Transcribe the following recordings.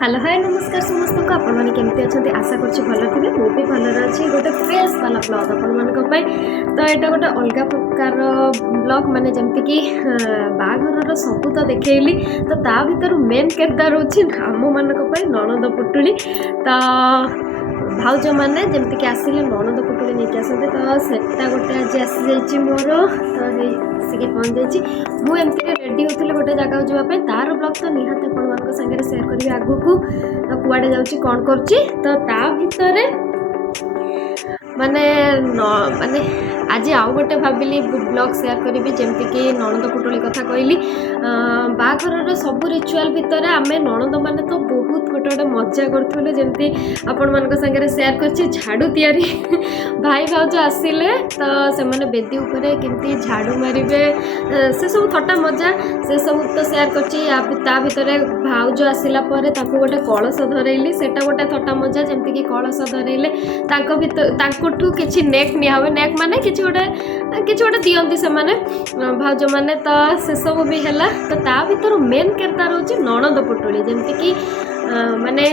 Hello hi नमस्कार समस्त को आपण मैंने केमती अच्छा आशा कर भल थे मुझे भल अच्छी गोटे फ्रेश वाला ब्लॉग आपण तो यहाँ गोटे अलग प्रकार ब्लॉग माने जमती कि बाघर सबू तो देखली तो ता भर मेन किरदार हूँ आम मान ननद पुटुली तो भाउज मैंने जमती कि आसिले ननद पुटुली नहीं आसते तो सेटा गोटे आज आसी जा मोर तो आसिक पहुँच जाइए मुझे रेडी होती गोटे जगह जावाई तार ब्लॉग तो निहाती आप सागर सेयार करी आगू को तो कुआडे जाऊँगी कौन करुँची तो ता भितर माने माने आज आउ गोटे भाविली ब्लॉग सेयार करी जमती कि ननद पुटुली कथा कहली बाघर सब रिचुआल भितर आम ननद मैंने तो बहुत गोटे गोटे मजा करूँ जमती आपण मान सागर सेयार कर झाड़ू तैयारी भाई भाउज आसिले तो से मैंने बेदी उपरे केमती झाड़ू मारे से सब थट्टा मजा से सब तो सेयार कर भितर भाउज आसला गोटे कलश धरैली सेटा गोटे थट्टा मजा जमती कि कलश धरैले ठू किसी नेक निया नेक माने किसी गोटे दियंती से माने भाउज माने तो से सब भी है तो ता भर मेन किरदार हूँ ननद पुटुली जमती कि माने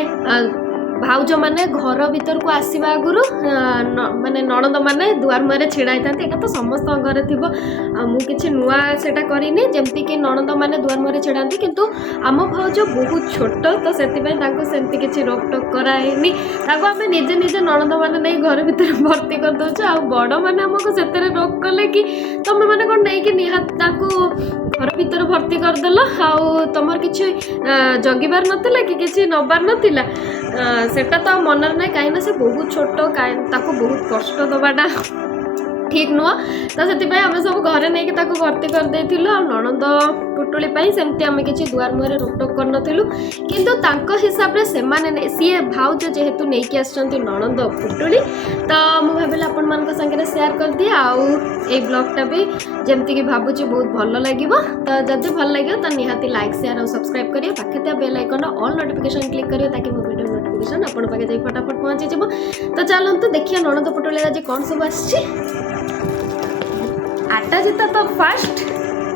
भाउज माने घर भीतर को आसवा आगुरी माने ननद माने दुआर मुहर छिड़ा होता यहाँ तो समस्त घर थी मुझे नुआ से करनी जमती कि ननद माने दुआर मुहर छिड़ा किंतु आम भाउज बहुत छोट तो से सेमती किसी रोक टोक कराइनी आम निजे निजे ननद मैंने नहीं घर भीतर भर्ती कर दौचे आ बड़ मैंने आमको से रोक कले कि तुम मैंने कौन नहीं निहाती घर भीतर भर्ती करदेल आउ तुम कि जगिबार नाला कि किसी नबार नाला सेटा तो मनर ना कहीं से बहुत छोट ताको बहुत कष्ट दबाटा ठीक नुह तो से आम सब घरे नहीं भर्ती कर ननद पुटुली सेमती आम कि दुआर मुहर रोकटोक करूँ किंतु हिसाब से सी भाउज जेहेतु नहीं आसछंती ननद पुटुली तो मुझे भाविली आपण मान संगे सेयार कर दिए आउ ए ब्लॉगटा भी जमती कि भावुची बहुत भल लगे तो जब भल लगे तो निहाती लाइक शेयर और सब्सक्राइब करिए पाखे bell icon all notification click करिए ताकि मो वीडियो नोटिफिकेशन आपण पाखे जाई फटाफट पहुँची जाव तो चलते देखिए ननद पुटुली आज कौन सब आछि आटा जीता तो फास्ट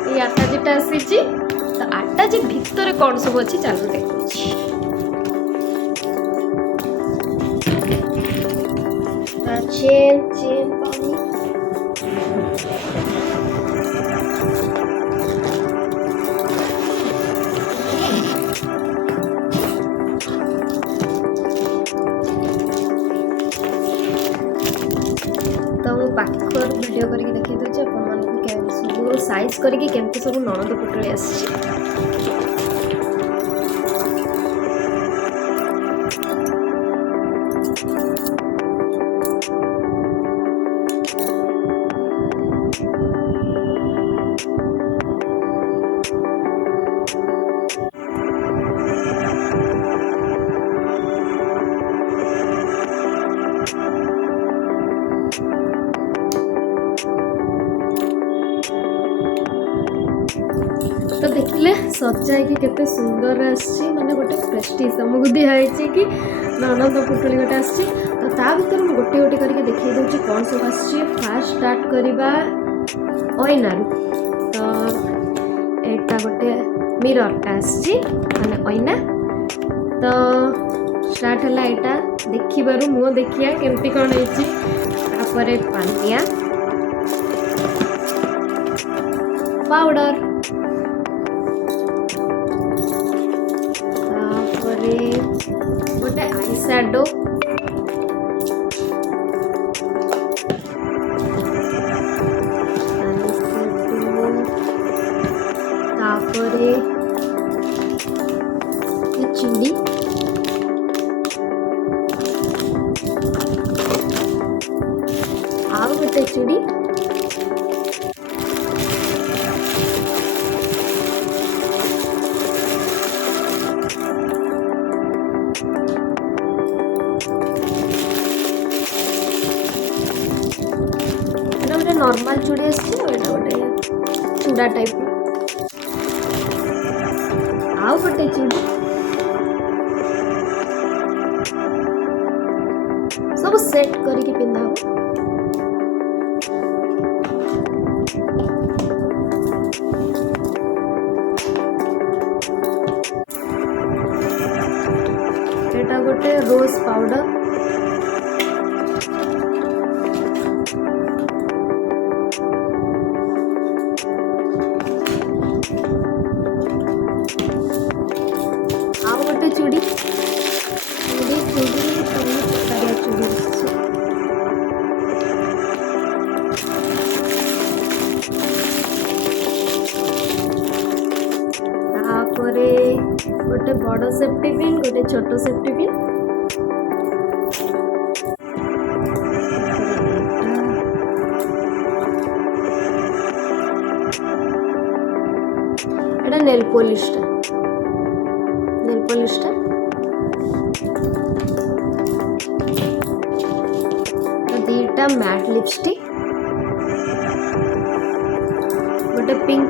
ये आटा जीटा आसी तो आटा जी भितर कौन सब अच्छी चलो देखो चेन चेन पानी तो पाखर वीडियो करके देखी दूचे सब साइज करके केमती सब ननद पुटुली आसी तो देखिले सजाई केते सुंदर आसी माने गोटे प्रेस्टीज हमको दिखाई कि ननद पुटुली गोटे आसी तो ता भीतर मैं गोटे गोटे करके देखिए दूसरी कौन सब आसी फास्ट स्टार्ट करवा ऑयनारू तो एटा गोटे मिररटा आसी माने ऑयना तो स्टार्ट है यहाँ देखिबारु मुँह देखिया केमती कौन है पानिया पाउडर गोटे आई शैडो चूड़ी आउ गोटे चूड़ी नॉर्मल चूड़ी आसी गोटे चूड़ा टाइप आउ गोटे चूड़ी सब सेट करके पिंधा एटा गोटे रोज पाउडर आउ गोटे चूड़ी चूड़ी चूड़ी सब प्रकार चूड़ी तापरे गोटे बड़ सेफ्टी पिन गोटे छोट सेफ्टी पिन एटा नेल पॉलिश दीटा मैट लिपस्टिक गोटे पिंक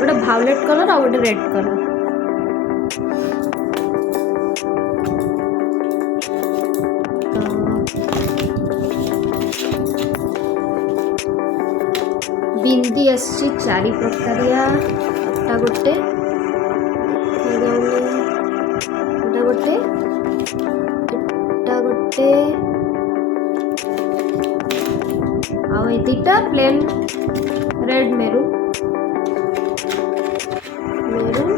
गोटे भायोलेट कलर और गोटे रेड कलर बिंदी आसी 4 प्रकारिया एटा गोटे गोटे एटा गोटे आउ ए दीटा प्लेन रेड मेरून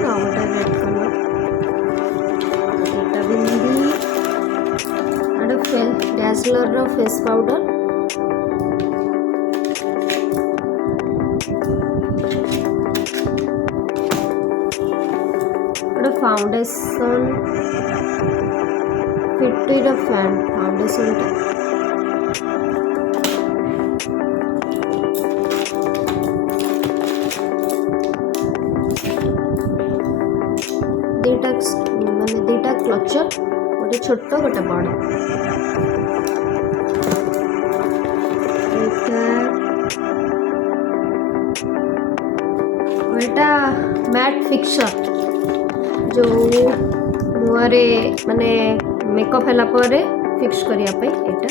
आ गोटे रेड कलर एटा बिंदी एटा डैसलर रो फेस पाउडर फाउंडेशन फिफ्टी फैन फाउंडेशन दीटा माने दीटा क्लचर गोटे छोट गोटे बड़ एटा मैट फिक्सर जो मुहरे माने मेकअप हैला परे फिक्स करिया पे एटा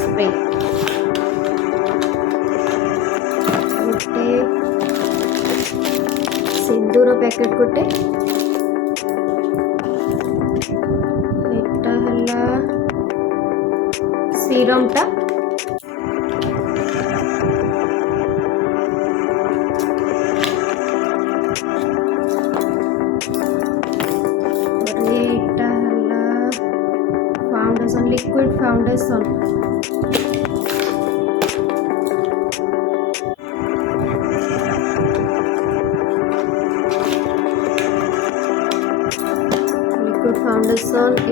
स्प्रे गोटे सिंदूर पैकेट गोटे एटा हला सीरम टा लिक्विड फाउंडेशन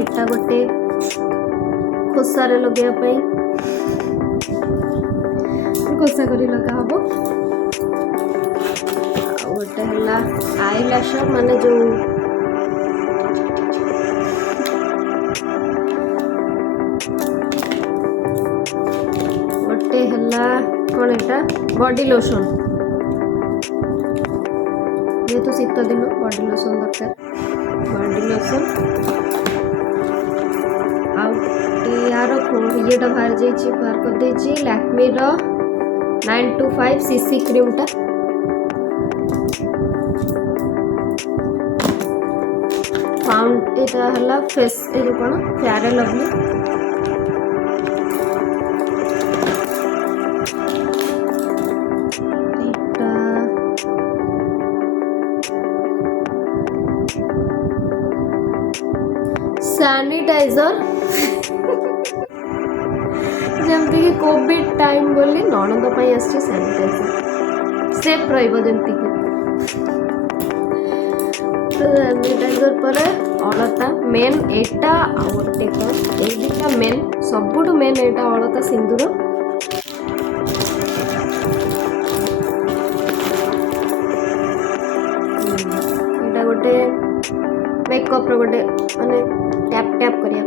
एटा गोटे खोसारे लगे खोसा करी लगा हबो गोटे हला आईलैशर माने जो कौन एटा बॉडी लोशन जेहेतु शीत दिन बॉडी लोशन दरकार बॉडी लोशन यार ये बाहर बाहर कर देछि लैक्मे रो 925 सीसी क्रीम टा फाउंड एटा हला फेस ए जो कोन फेयर लवली सैनिटाइजर जमती कि कोविड टाइम बोली ननद आसी सैनिटाइजर सेफ रमती तो सैनिटाइजर पर अलता मेन एटा आउटे कौन मेन सबुठ मेन एटा अलता सिंदूर एटा गोटे मेकअप रो गोटे माने टैप टैप करिया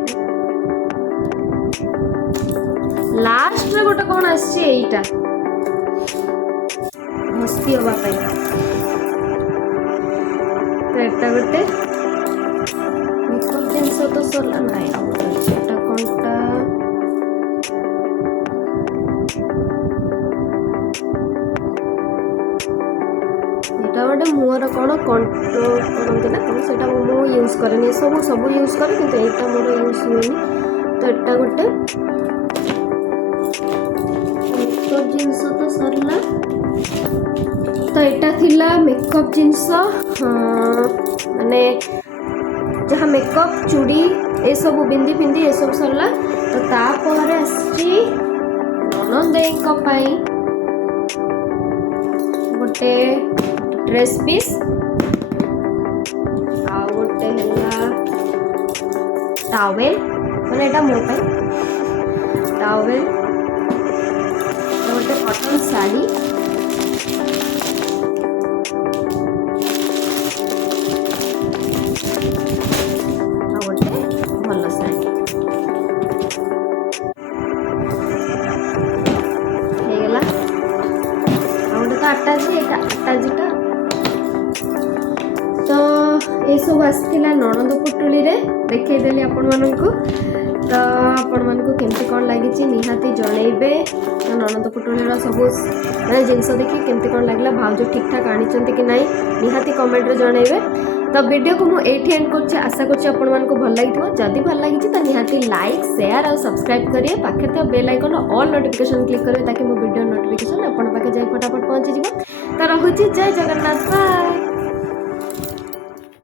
लास्ट रे गोटे कौन आसी एटा हस्ती हवा पाई तो एटा गोटे मेकअप जिनस तो सरला ना एटा कोनटा एटा गोटे मुहर ଆମର କ'ଣ କଣ୍ଟ୍ରୋଲ କରନ୍ତି ନା କ'ଣ ସେଇଟା ମୁଁ ୟୁଜ୍ କରେନି, ସବୁ ୟୁଜ୍ କରେ କିନ୍ତୁ ଏଇଟା ମୋର ୟୁଜ୍ ହୁଏନି। ତ ଏଇଟା ଗୋଟେ ମେକଅପ୍ ଜିନିଷ ତ ସରିଲା। ତ ଏଇଟା ଥିଲା ମେକଅପ୍ ଜିନିଷ, ମାନେ ଯାହା ମେକଅପ୍ ଚୁଡ଼ି ଏସବୁ ବିନ୍ଦି ଫିନ୍ଦି ଏସବୁ ସରିଲା। ତ ତାପରେ ଆସିଛି ନଣନ୍ଦେଇଙ୍କ ପାଇଁ ଗୋଟେ ଡ୍ରେସ୍ ପିସ୍, ଆଉ ଗୋଟେ ହେଲା ଟାୱେଲ୍, ମାନେ ଏଇଟା ମୋ ପାଇଁ ଟାୱେଲ୍, ଗୋଟେ କଟନ୍ ଶାଢ଼ୀ, ଆଉ ଗୋଟେ ଭଲ ଶାଢ଼ୀ ହେଇଗଲା। ଆଉ ଗୋଟେ ତ ଆଟାଜି, ଏଇଟା ଆଟାଜିଟା। ତ ଏସବୁ ଆସିଥିଲା ନଣନ୍ଦ ପୁଟୁଳିରେ, ଦେଖେଇଦେଲି ଆପଣମାନଙ୍କୁ। ତ ଆପଣମାନଙ୍କୁ କେମିତି କ'ଣ ଲାଗିଛି ନିହାତି ଜଣେଇବେ। ତ ନଣନ୍ଦ ପୁଟୁଳିର ସବୁ ମାନେ ଜିନିଷ ଦେଖି କେମିତି କ'ଣ ଲାଗିଲା, ଭାଉଜ ଠିକ୍ଠାକ୍ ଆଣିଛନ୍ତି କି ନାହିଁ ନିହାତି କମେଣ୍ଟରେ ଜଣେଇବେ। ତ ଭିଡ଼ିଓକୁ ମୁଁ ଏଇଠି ଏଣ୍ଡ କରୁଛି, ଆଶା କରୁଛି ଆପଣମାନଙ୍କୁ ଭଲ ଲାଗିଥିବ। ଯଦି ଭଲ ଲାଗିଛି ତ ନିହାତି ଲାଇକ୍, ସେୟାର ଆଉ ସବସ୍କ୍ରାଇବ୍ କରିବେ। ପାଖରେ ଥିବା bell icon all notification click କରିବେ ତାକି ମୋ ଭିଡ଼ିଓ ନୋଟିଫିକେସନ୍ ଆପଣଙ୍କ ପାଖେ ଯାଇ ଫଟାଫଟ ପହଞ୍ଚିଯିବ। ତ ରହୁଛି, ଜୟ ଜଗନ୍ନାଥ, ବାଏ।